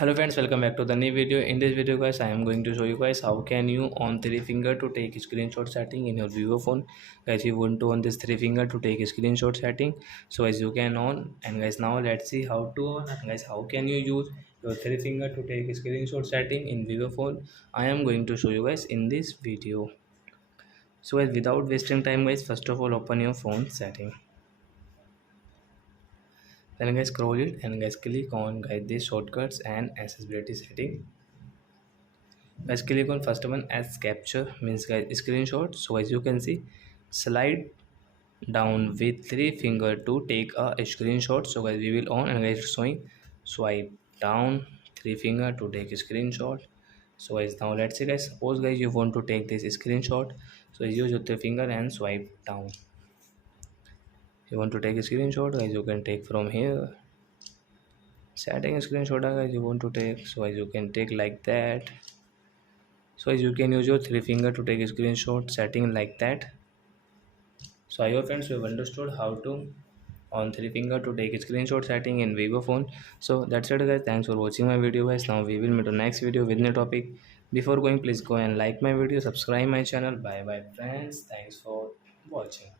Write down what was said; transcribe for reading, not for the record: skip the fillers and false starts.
Hello friends, welcome back to the new video. In this video guys, I am going to show you guys how can you on three finger to take screenshot setting in your Vivo phone. Guys, you want to on this three finger to take screenshot setting. So as you can on, and guys now let's see how to on, and guys how can you use your three finger to take screenshot setting in Vivo phone. I am going to show you guys in this video. So guys, without wasting time guys, first of all open your phone setting. Then guys scroll it and guys click on guys these shortcuts and accessibility setting. Guys click on first one as capture means guys screenshot. So as you can see, slide down with three finger to take a screenshot. So guys we will on, and guys showing swipe down three finger to take a screenshot. So guys now let's say guys, suppose guys you want to take this screenshot. So use your three finger and swipe down. You want to take a screenshot guys, you can take from here. Setting a screenshot guys you want to take, so as you can take like that. So as you can use your three finger to take a screenshot setting like that. So I hope friends you have understood how to on three finger to take a screenshot setting in Vivo phone. So that's it guys, thanks for watching my video guys. Now we will meet on next video with new topic. Before going, please go and like my video, subscribe my channel. Bye bye friends, thanks for watching.